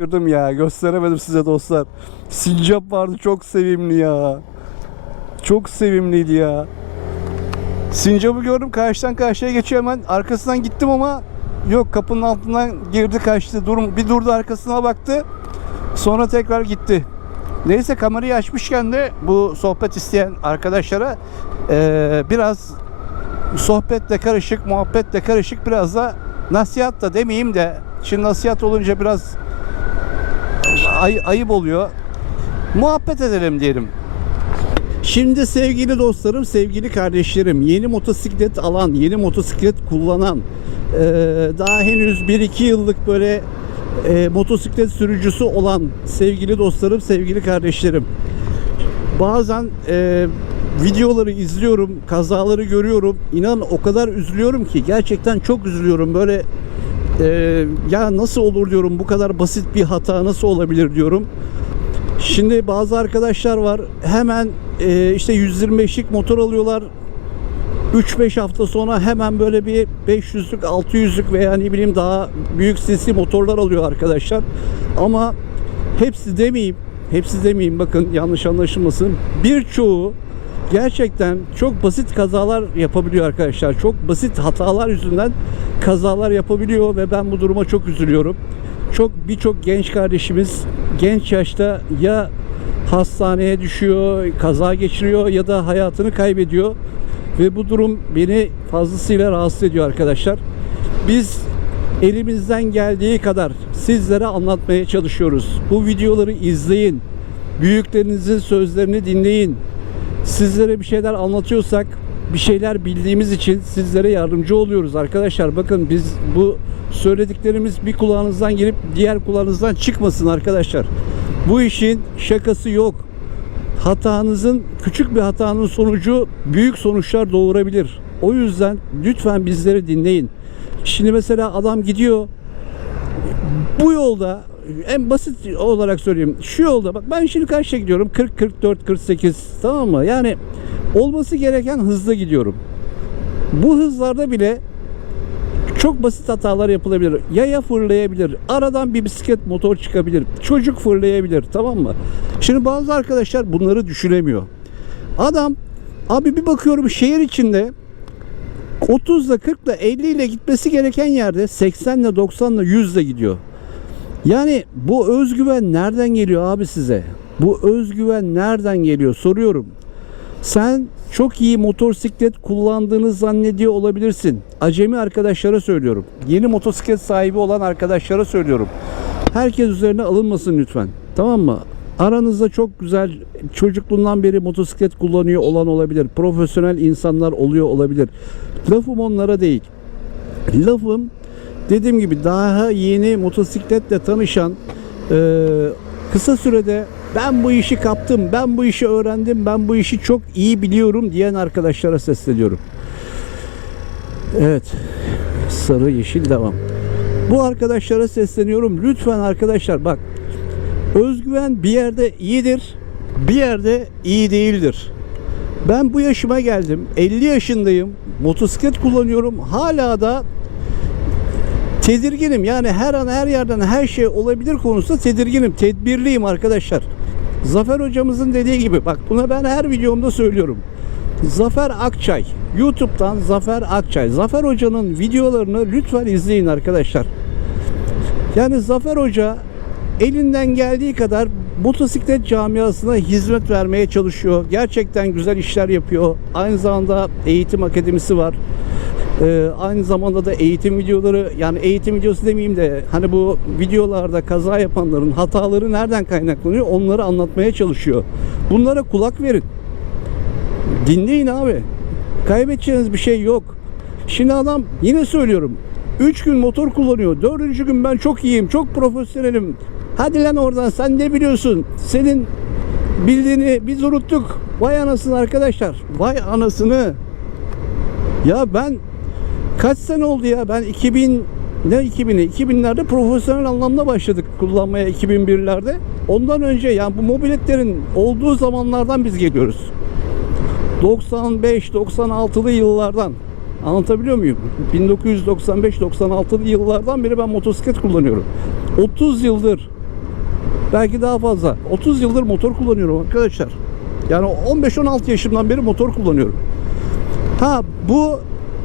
Gördüm ya gösteremedim size dostlar. Sincap vardı çok sevimli ya. Çok sevimliydi ya. Sincap'ı gördüm karşıdan karşıya geçiyor hemen. Arkasından gittim ama yok kapının altından girdi kaçtı. Dur, bir durdu arkasına baktı. Sonra tekrar gitti. Neyse kamerayı açmışken de bu sohbet isteyen arkadaşlara eee, biraz sohbetle karışık, muhabbetle karışık biraz da nasihat da demeyeyim de şimdi nasihat olunca biraz ay- ayıp oluyor. Muhabbet edelim diyelim. Şimdi sevgili dostlarım, sevgili kardeşlerim, yeni motosiklet alan, yeni motosiklet kullanan, daha henüz 1-2 yıllık böyle motosiklet sürücüsü olan sevgili dostlarım, sevgili kardeşlerim. Bazen videoları izliyorum, kazaları görüyorum. İnan o kadar üzülüyorum ki gerçekten çok üzülüyorum. Böyle eee, ya nasıl olur diyorum bu kadar basit bir hata nasıl olabilir diyorum. Şimdi bazı arkadaşlar var hemen e, işte 125'lik motor alıyorlar. 3-5 hafta sonra hemen böyle bir 500'lük 600'lük veya ne bileyim daha büyük sesli motorlar alıyor arkadaşlar. Ama hepsi demeyeyim, hepsi demeyeyim bakın yanlış anlaşılmasın. Birçoğu gerçekten çok basit kazalar yapabiliyor arkadaşlar. Çok basit hatalar yüzünden kazalar yapabiliyor ve ben bu duruma çok üzülüyorum. Çok birçok genç kardeşimiz genç yaşta ya hastaneye düşüyor, kaza geçiriyor ya da hayatını kaybediyor. Ve bu durum beni fazlasıyla rahatsız ediyor arkadaşlar. Biz elimizden geldiği kadar sizlere anlatmaya çalışıyoruz. Bu videoları izleyin. Büyüklerinizin sözlerini dinleyin. Sizlere bir şeyler anlatıyorsak bir şeyler bildiğimiz için sizlere yardımcı oluyoruz arkadaşlar. Bakın biz bu söylediklerimiz bir kulağınızdan gelip diğer kulağınızdan çıkmasın arkadaşlar. Bu işin şakası yok. Hatanızın küçük bir hatanın sonucu büyük sonuçlar doğurabilir. O yüzden lütfen bizleri dinleyin. Şimdi mesela adam gidiyor bu yolda en basit olarak söyleyeyim. Şu yolda bak ben şimdi kaçta gidiyorum? 40 44 48 tamam mı? Yani olması gereken hızda gidiyorum. Bu hızlarda bile çok basit hatalar yapılabilir. Yaya fırlayabilir. Aradan bir bisiklet motor çıkabilir. Çocuk fırlayabilir. Tamam mı? Şimdi bazı arkadaşlar bunları düşünemiyor. Adam abi bir bakıyorum şehir içinde 30 ile 40 ile 50 ile gitmesi gereken yerde 80 ile 90 ile 100 ile gidiyor. Yani bu özgüven nereden geliyor abi size? Bu özgüven nereden geliyor soruyorum. Sen çok iyi motosiklet kullandığını zannediyor olabilirsin. Acemi arkadaşlara söylüyorum. Yeni motosiklet sahibi olan arkadaşlara söylüyorum. Herkes üzerine alınmasın lütfen. Tamam mı? Aranızda çok güzel çocukluğundan beri motosiklet kullanıyor olan olabilir. Profesyonel insanlar oluyor olabilir. Lafım onlara değil. Lafım dediğim gibi daha yeni motosikletle tanışan e, kısa sürede ben bu işi kaptım, ben bu işi öğrendim, ben bu işi çok iyi biliyorum diyen arkadaşlara sesleniyorum. Evet. Sarı yeşil devam. Bu arkadaşlara sesleniyorum. Lütfen arkadaşlar bak. Özgüven bir yerde iyidir, bir yerde iyi değildir. Ben bu yaşıma geldim. 50 yaşındayım. Motosiklet kullanıyorum. Hala da tedirginim. Yani her an her yerden her şey olabilir konusunda tedirginim. Tedbirliyim arkadaşlar. Zafer hocamızın dediği gibi bak buna ben her videomda söylüyorum. Zafer Akçay. YouTube'dan Zafer Akçay. Zafer Hoca'nın videolarını lütfen izleyin arkadaşlar. Yani Zafer Hoca elinden geldiği kadar motosiklet camiasına hizmet vermeye çalışıyor. Gerçekten güzel işler yapıyor. Aynı zamanda eğitim akademisi var. Ee, aynı zamanda da eğitim videoları yani eğitim videosu demeyeyim de hani bu videolarda kaza yapanların hataları nereden kaynaklanıyor onları anlatmaya çalışıyor. Bunlara kulak verin. Dinleyin abi. Kaybedeceğiniz bir şey yok. Şimdi adam yine söylüyorum. 3 gün motor kullanıyor. 4. gün ben çok iyiyim, çok profesyonelim. Hadi lan oradan sen ne biliyorsun? Senin bildiğini biz unuttuk. Vay anasını arkadaşlar. Vay anasını. Ya ben kaç sene oldu ya? Ben 2000 ne 2000'i? 2000'lerde profesyonel anlamda başladık kullanmaya 2001'lerde. Ondan önce yani bu mobiletlerin olduğu zamanlardan biz geliyoruz. 95-96'lı yıllardan anlatabiliyor muyum? 1995-96'lı yıllardan beri ben motosiklet kullanıyorum. 30 yıldır Belki daha fazla. 30 yıldır motor kullanıyorum arkadaşlar. Yani 15-16 yaşımdan beri motor kullanıyorum. Ha bu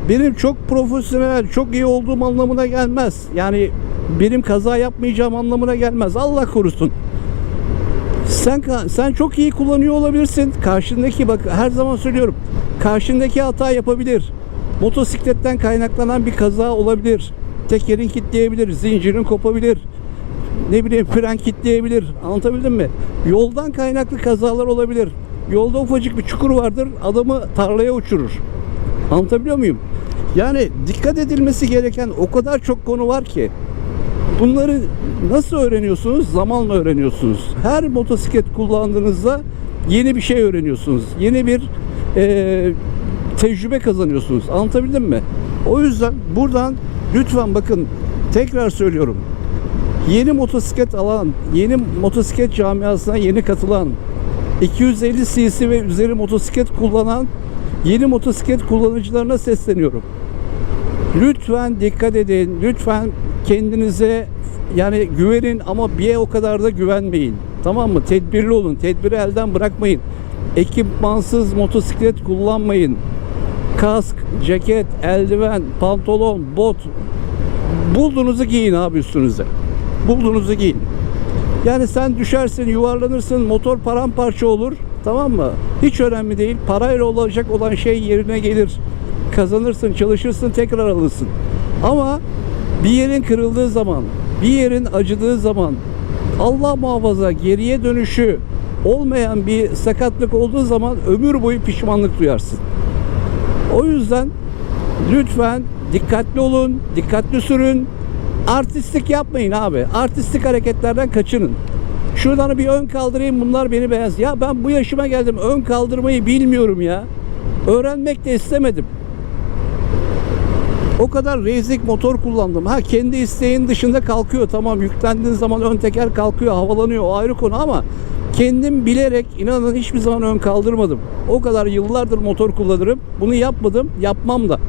benim çok profesyonel, çok iyi olduğum anlamına gelmez. Yani benim kaza yapmayacağım anlamına gelmez. Allah korusun. Sen sen çok iyi kullanıyor olabilirsin. Karşındaki bak her zaman söylüyorum. Karşındaki hata yapabilir. Motosikletten kaynaklanan bir kaza olabilir. Tekerin kitleyebilir, zincirin kopabilir. Ne bileyim fren kitleyebilir. Anlatabildim mi? Yoldan kaynaklı kazalar olabilir. Yolda ufacık bir çukur vardır. Adamı tarlaya uçurur. Anlatabiliyor muyum? Yani dikkat edilmesi gereken o kadar çok konu var ki. Bunları nasıl öğreniyorsunuz? Zamanla öğreniyorsunuz. Her motosiklet kullandığınızda yeni bir şey öğreniyorsunuz. Yeni bir eee, tecrübe kazanıyorsunuz. Anlatabildim mi? O yüzden buradan lütfen bakın tekrar söylüyorum. Yeni motosiklet alan, yeni motosiklet camiasına yeni katılan, 250 cc ve üzeri motosiklet kullanan yeni motosiklet kullanıcılarına sesleniyorum. Lütfen dikkat edin. Lütfen kendinize yani güvenin ama bir o kadar da güvenmeyin. Tamam mı? Tedbirli olun. Tedbiri elden bırakmayın. Ekipmansız motosiklet kullanmayın. Kask, ceket, eldiven, pantolon, bot bulduğunuzu giyin abi üstünüze. Bulduğunuzu giyin. Yani sen düşersin, yuvarlanırsın, motor paramparça olur. Tamam mı? Hiç önemli değil. Parayla olacak olan şey yerine gelir. Kazanırsın, çalışırsın, tekrar alırsın. Ama bir yerin kırıldığı zaman, bir yerin acıdığı zaman Allah muhafaza geriye dönüşü olmayan bir sakatlık olduğu zaman ömür boyu pişmanlık duyarsın. O yüzden lütfen dikkatli olun, dikkatli sürün. Artistlik yapmayın abi. Artistik hareketlerden kaçının. Şuradan bir ön kaldırayım bunlar beni beyaz. Ya ben bu yaşıma geldim ön kaldırmayı bilmiyorum ya. Öğrenmek de istemedim. O kadar rezlik motor kullandım. Ha kendi isteğin dışında kalkıyor. Tamam yüklendiğin zaman ön teker kalkıyor, havalanıyor. O ayrı konu ama kendim bilerek inanın hiçbir zaman ön kaldırmadım. O kadar yıllardır motor kullanırım. Bunu yapmadım, yapmam da.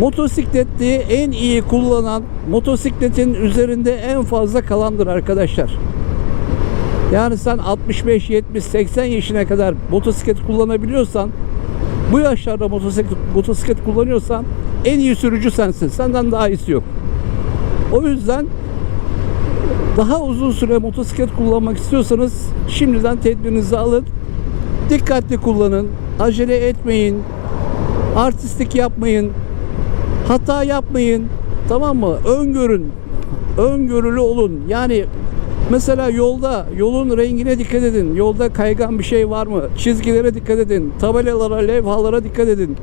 Motosikleti en iyi kullanan, motosikletin üzerinde en fazla kalandır arkadaşlar. Yani sen 65, 70, 80 yaşına kadar motosiklet kullanabiliyorsan, bu yaşlarda motosiklet, motosiklet kullanıyorsan en iyi sürücü sensin. Senden daha iyisi yok. O yüzden daha uzun süre motosiklet kullanmak istiyorsanız şimdiden tedbirinizi alın. Dikkatli kullanın. Acele etmeyin. Artistlik yapmayın. Hata yapmayın. Tamam mı? Öngörün. Öngörülü olun. Yani mesela yolda yolun rengine dikkat edin. Yolda kaygan bir şey var mı? Çizgilere dikkat edin. Tabelalara, levhalara dikkat edin.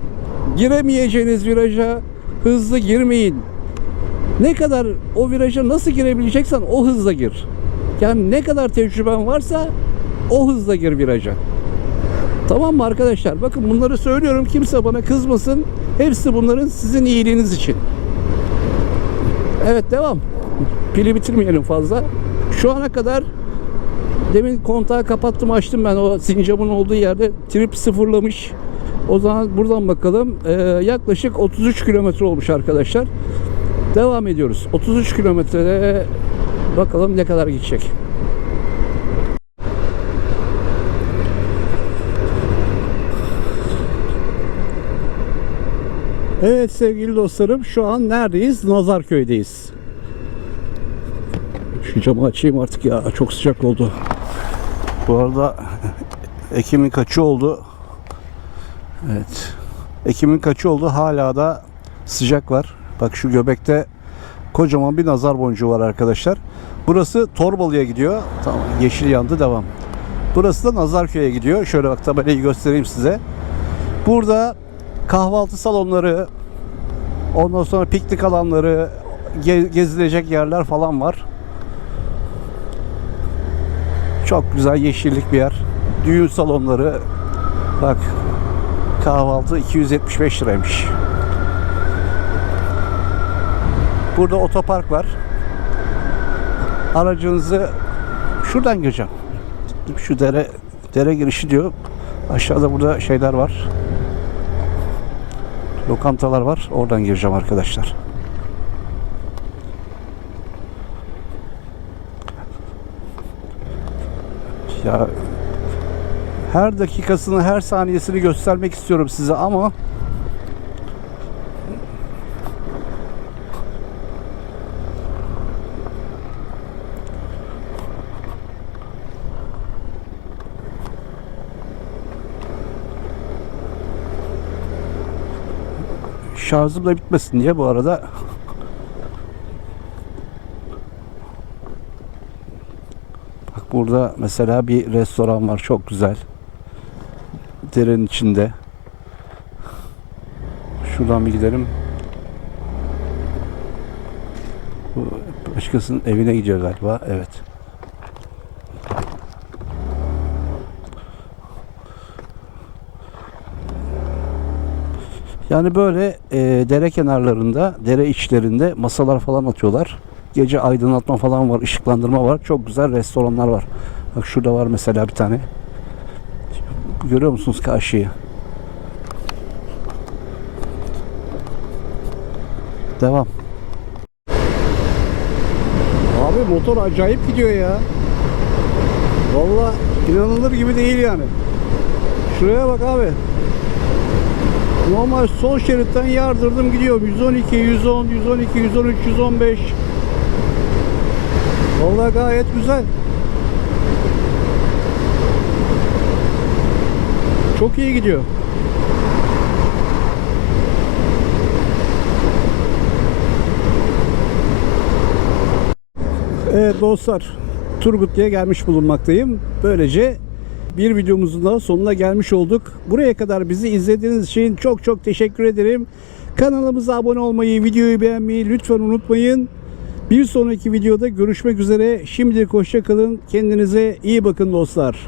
Giremeyeceğiniz viraja hızlı girmeyin. Ne kadar o viraja nasıl girebileceksen o hızla gir. Yani ne kadar tecrüben varsa o hızla gir viraja. Tamam mı arkadaşlar? Bakın bunları söylüyorum. Kimse bana kızmasın. Hepsi bunların sizin iyiliğiniz için. Evet devam. Pili bitirmeyelim fazla. Şu ana kadar demin kontağı kapattım açtım ben o sincapın olduğu yerde trip sıfırlamış. O zaman buradan bakalım. Ee, yaklaşık 33 kilometre olmuş arkadaşlar. Devam ediyoruz. 33 kilometrede bakalım ne kadar gidecek. Evet sevgili dostlarım şu an neredeyiz? Nazarköy'deyiz. Şu camı açayım artık ya çok sıcak oldu. Bu arada Ekim'in kaçı oldu? Evet. Ekim'in kaçı oldu? Hala da sıcak var. Bak şu göbekte kocaman bir nazar boncuğu var arkadaşlar. Burası Torbalı'ya gidiyor. Tamam yeşil yandı devam. Burası da Nazarköy'e gidiyor. Şöyle bak tabelayı göstereyim size. Burada kahvaltı salonları, ondan sonra piknik alanları, ge- gezilecek yerler falan var. Çok güzel yeşillik bir yer. Düğün salonları. Bak kahvaltı 275 liraymış. Burada otopark var. Aracınızı şuradan gireceğim. Şu dere dere girişi diyor. Aşağıda burada şeyler var. Lokantalar var. Oradan gireceğim arkadaşlar. Ya her dakikasını, her saniyesini göstermek istiyorum size ama şarjım da bitmesin diye bu arada burada mesela bir restoran var çok güzel. Derenin içinde. Şuradan bir gidelim. Bu başkasının evine gidiyor galiba. Evet. Yani böyle e, dere kenarlarında, dere içlerinde masalar falan atıyorlar. Gece aydınlatma falan var, ışıklandırma var. Çok güzel restoranlar var. Bak şurada var mesela bir tane. Görüyor musunuz karşıyı? Devam. Abi motor acayip gidiyor ya. Vallahi inanılır gibi değil yani. Şuraya bak abi. Normal sol şeritten yardırdım gidiyorum. 112, 110, 112, 113, 115. Vallahi gayet güzel. Çok iyi gidiyor. Evet dostlar, Turgutlu'ya gelmiş bulunmaktayım. Böylece bir videomuzun da sonuna gelmiş olduk. Buraya kadar bizi izlediğiniz için çok çok teşekkür ederim. Kanalımıza abone olmayı, videoyu beğenmeyi lütfen unutmayın. Bir sonraki videoda görüşmek üzere. Şimdilik hoşça kalın. Kendinize iyi bakın dostlar.